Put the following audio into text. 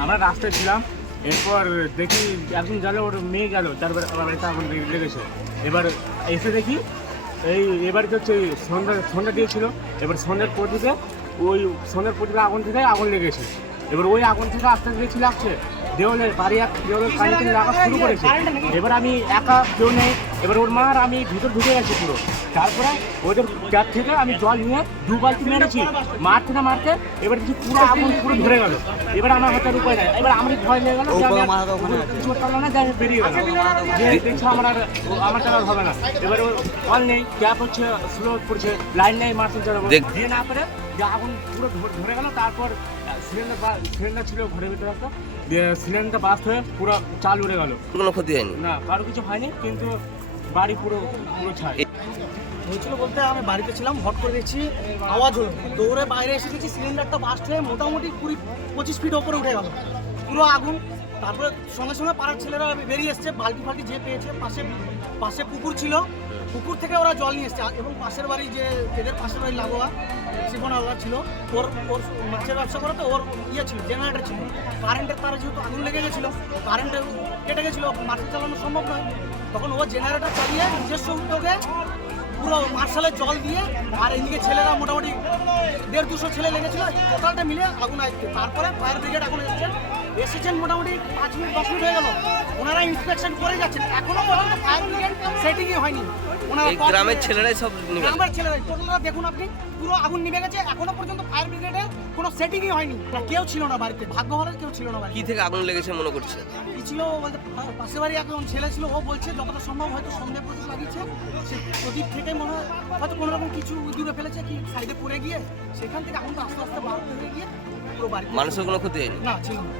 আমরা রাস্তায় ছিলাম, এরপর দেখি একদিন গেল, ওর মেয়ে গেল, তারপর আমার বাড়িতে আগুন লেগেছে। এবার এসে দেখি, এই এবার হচ্ছে সন্ধ্যা সন্ধ্যা দিয়েছিল। এবার সন্ধ্যার প্রদীপে ওই সন্ধ্যার প্রদীপে আগুন থেকে আগুন লেগেছে। এবার ওই আগুন থেকে আস্তে আস্তে লাগছে? দেওয়ালের বাড়ি এক দেওয়ালের কারেন্ট লাগা শুরু করেছে। এবার আমি একা কেউ নেই এবার ওর মার আমি ভিতর ঢুকে গেছি পুরো। তারপরে ওদের ট্যাপ থেকে আমি জল নিয়ে দু বালতি মেরেছি মারতে না মারতে এবার কিছু পুরো আগুন পুরো ধরে গেল। এবার আমার হাতের উপায় নাই। এবার আমার ভয় লেগে গেল যে আমি আর কিছু পারলাম না যে আমি বেরিয়ে গেলাম। যে দেখছি আমার আর আমার টাকা হবে না। এবার ওর কল নেই ট্যাপ হচ্ছে স্লো পড়ছে লাইন নেই চালাবো দিয়ে না পেরে যে আগুন পুরো ধরে গেল তারপর সিলিন্ডার সিলিন্ডার ছিল ঘরের ভিতরে একটা দিয়ে সিলিন্ডার বাস্ট হয়ে পুরো চাল উড়ে গেল। কোনো ক্ষতি হয়নি? না কারও কিছু হয়নি কিন্তু বাড়ি পুরো পুরো ছাই। হয়েছিল বলতে আমি বাড়িতে ছিলাম হট করে দেখছি আওয়াজ হলো দৌড়ে বাইরে এসে দেখছি সিলিন্ডারটা বাস্ট হয়ে মোটামুটি কুড়ি পঁচিশ ফিট ওপরে উঠে গেল। পুরো আগুন। তারপরে সঙ্গে সঙ্গে পাড়ার ছেলেরা বেরিয়ে এসছে বালতি ফালতি যে পেয়েছে পাশে পাশে পুকুর ছিল। পুকুর থেকে ওরা জল নিয়ে এসছে। এবং পাশের বাড়ি যে এদের পাশের বাড়ি লাগোয়া জীবন আল্লাহ ছিল ওর ওর মাছের ব্যবসা করে তো ওর ইয়ে ছিল জেনারেটর ছিল। কারেন্টের তারে যেহেতু আগুন লেগে গেছিল কারেন্টে কেটে গেছিল মাছের চালানো সম্ভব নয়। তখন ও জেনারেটর চালিয়ে নিজস্ব উদ্যোগে পুরো মার্শালে জল দিয়ে আর এদিকে ছেলেরা মোটামুটি দেড় দুশো ছেলে লেগেছিল টোটালটা মিলে আগুন আসছে তারপরে ফায়ার ব্রিগেড এখন এসেছেন এসেছেন মোটামুটি পাঁচ মিনিট দশ মিনিট হয়ে গেল। ওনারা ইন্সপেকশন করে যাচ্ছেন। এখনও পর্যন্ত ফায়ার ব্রিগেড সেটিংই হয়নি। ওনারা এই গ্রামের ছেলেরাই সব গ্রামের ছেলেরা টোটালরা দেখুন আপনি পুরো আগুন নিভে গেছে। এখনও পর্যন্ত ফায়ার ব্রিগেডের কোনো সেটিংই হয়নি। কেউ ছিল না বাড়িতে। ভাগ্য ভালো কেউ ছিল না বাড়িতে। কি থেকে আগুন লেগেছে মনে করছে? কি ছিল বলতে পা- পাশের বাড়ি একজন ছেলে ছিল। ও বলছে যতটা সম্ভব হয়তো সন্ধে প্রদীপ লাগিয়েছে। সে প্রদীপ থেকে মনে হয় হয়তো কোনো রকম কিছু দূরে ফেলেছে কি সাইডে পড়ে গিয়ে। সেখান থেকে আগুনটা আস্তে আস্তে বাড়তে হয়ে গিয়ে পুরো বাড়ি মানুষের কোনো ক্ষতি হয়নি? না ছিল না।